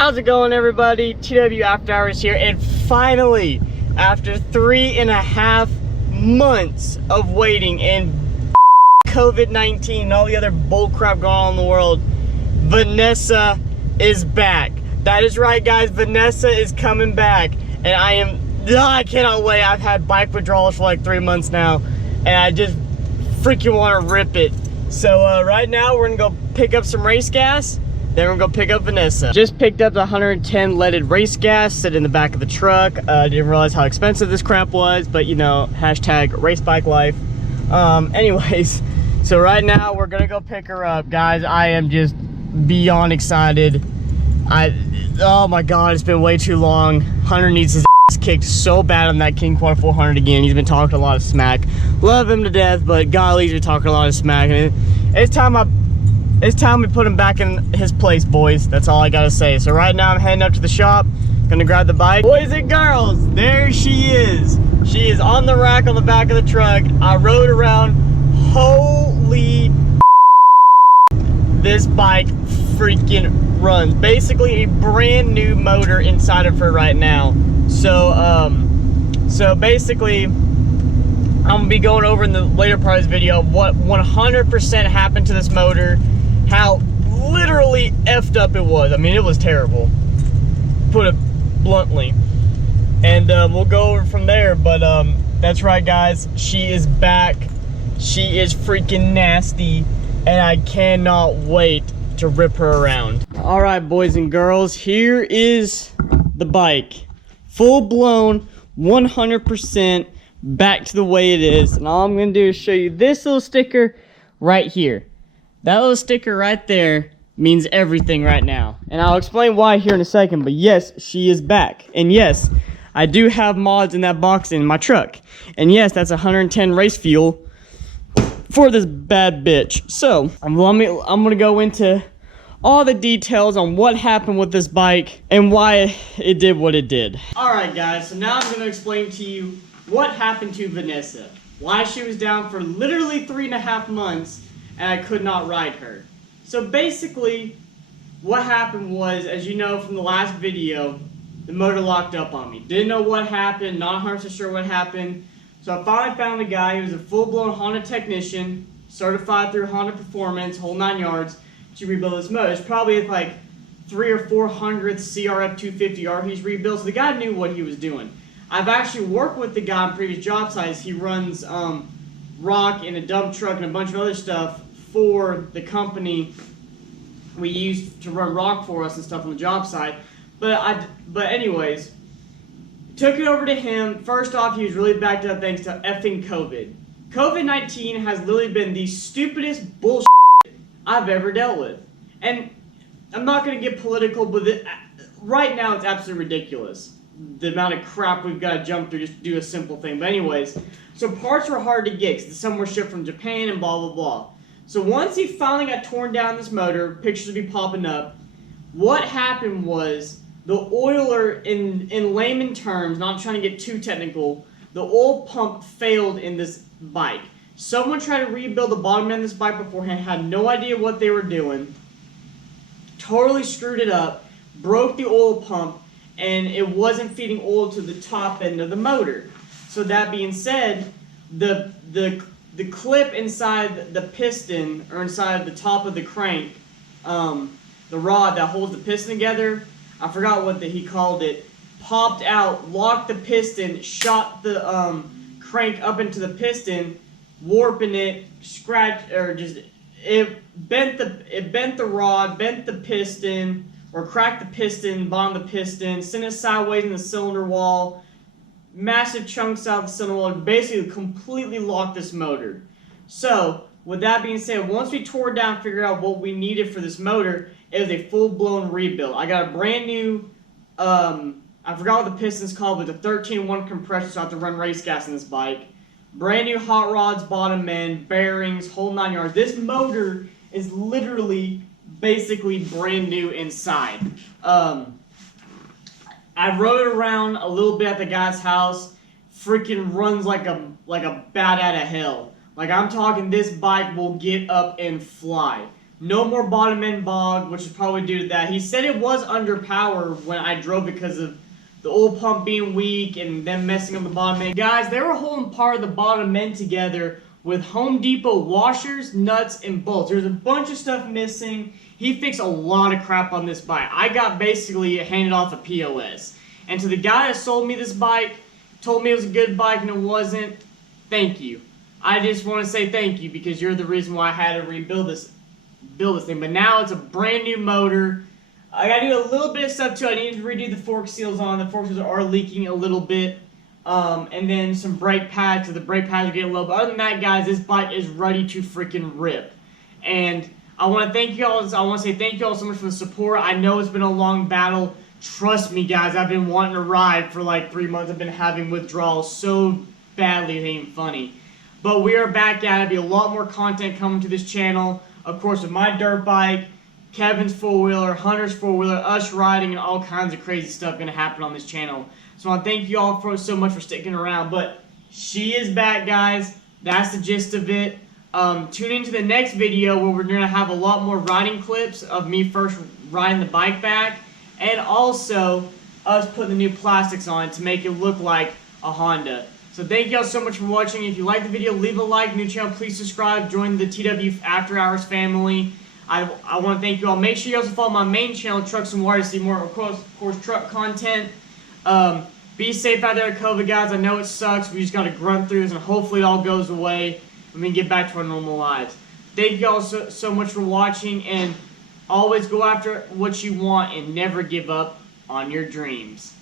How's it going, everybody? TW After Hours here, and finally, after 3.5 months of waiting and COVID-19 and all the other bullcrap going on in the world, Vanessa is back. That is right, guys. Vanessa is coming back, and I cannot wait. I've had bike withdrawals for like 3 months now, and I just freaking want to rip it. So right now, we're gonna go pick up some race gas. Then we're gonna go pick up Vanessa. Just picked up the 110 leaded race gas, sit in the back of the truck. Didn't realize how expensive this crap was, but you know, hashtag race bike life. Anyways, so right now we're gonna go pick her up, guys. I am just beyond excited. Oh my God, it's been way too long. Hunter needs his ass kicked so bad on that King Quad 400 again. He's been talking a lot of smack. Love him to death, but golly, he's been talking a lot of smack. And it's time we put him back in his place, boys. That's all I gotta say. So right now I'm heading up to the shop, gonna grab the bike. Boys and girls, there she is. She is on the rack on the back of the truck. I rode around. Holy this bike freaking runs. Basically a brand new motor inside of her right now. So basically I'm gonna be going over in the later part of this video what 100% happened to this motor, how literally effed up it was. I mean, it was terrible, put it bluntly. And we'll go over from there, but that's right, guys. She is back. She is freaking nasty, and I cannot wait to rip her around. All right, boys and girls, here is the bike. Full-blown, 100% back to the way it is. And all I'm gonna do is show you this little sticker right here. That little sticker right there means everything right now. And I'll explain why here in a second, but yes, she is back. And yes, I do have mods in that box in my truck. And yes, that's 110 race fuel for this bad bitch. So, I'm gonna go into all the details on what happened with this bike and why it did what it did. Alright guys, so now I'm gonna explain to you what happened to Vanessa. Why she was down for literally 3.5 months and I could not ride her. So basically, what happened was, as you know from the last video, the motor locked up on me. Didn't know what happened, not 100% sure what happened. So I finally found a guy who was a full-blown Honda technician, certified through Honda Performance, whole 9 yards, to rebuild this motor. It's probably like 300 or 400 CRF250R he's rebuilt, so the guy knew what he was doing. I've actually worked with the guy on previous job sites. He runs rock and a dump truck and a bunch of other stuff for the company we used to run rock for us and stuff on the job site. But anyways, took it over to him. First off, he was really backed up thanks to effing COVID. COVID-19 has literally been the stupidest bullshit I've ever dealt with. And I'm not going to get political, but right now it's absolutely ridiculous, the amount of crap we've got to jump through just to do a simple thing. But anyways, so parts were hard to get because some were shipped from Japan and blah, blah, blah. So once he finally got torn down this motor, pictures would be popping up, what happened was the oiler, in layman terms, not trying to get too technical, the oil pump failed in this bike. Someone tried to rebuild the bottom end of this bike beforehand, had no idea what they were doing, totally screwed it up, broke the oil pump, and it wasn't feeding oil to the top end of the motor. So that being said, the clip inside the piston, or inside the top of the crank, the rod that holds the piston together, I forgot what he called it, popped out, locked the piston, shot the crank up into the piston, warping it, scratched, or just, it bent the rod, bent the piston, or cracked the piston, bottom of the piston, sent it sideways in the cylinder wall, massive chunks out of the cylinder wall, basically completely locked this motor. So, with that being said, once we tore it down and figured out what we needed for this motor, it was a full-blown rebuild. I got a brand new, I forgot what the piston's called, but the 13-1 compressor, so I have to run race gas in this bike. Brand new hot rods, bottom end, bearings, whole 9 yards. This motor is literally basically brand new inside. I rode it around a little bit at the guy's house. Freaking runs like a bat out of hell. Like, I'm talking, this bike will get up and fly. No more bottom end bog, which is probably due to that. He said it was under power when I drove because of the oil pump being weak and them messing up the bottom end. Guys, they were holding part of the bottom end together with Home Depot washers, nuts, and bolts. There's a bunch of stuff missing. He fixed a lot of crap on this bike. I got basically handed off a POS. And to the guy that sold me this bike, told me it was a good bike and it wasn't, thank you. I just want to say thank you because you're the reason why I had to rebuild this thing. But now it's a brand new motor. I gotta do a little bit of stuff too. I need to redo the fork seals on. The fork seals are leaking a little bit. And then some brake pads, so the brake pads are getting low. But other than that, guys, this bike is ready to freaking rip. And I want to thank you all. I want to say thank you all so much for the support. I know it's been a long battle. Trust me, guys, I've been wanting to ride for like 3 months. I've been having withdrawals so badly, it ain't funny. But we are back at it. There'll be a lot more content coming to this channel. Of course, with my dirt bike, Kevin's four-wheeler, Hunter's four-wheeler, us riding, and all kinds of crazy stuff going to happen on this channel. So I want to thank you all so much for sticking around. But she is back, guys. That's the gist of it. Tune into the next video where we're going to have a lot more riding clips of me first riding the bike back. And also us putting the new plastics on it to make it look like a Honda. So thank you all so much for watching. If you like the video, leave a like. New channel, please subscribe. Join the TW After Hours family. I want to thank you all. Make sure you also follow my main channel, Trucks and Water, to see more, of course, truck content. Be safe out there at COVID, guys. I know it sucks. We just got to grunt through this, and hopefully it all goes away and we can get back to our normal lives. Thank you all so much for watching, and always go after what you want and never give up on your dreams.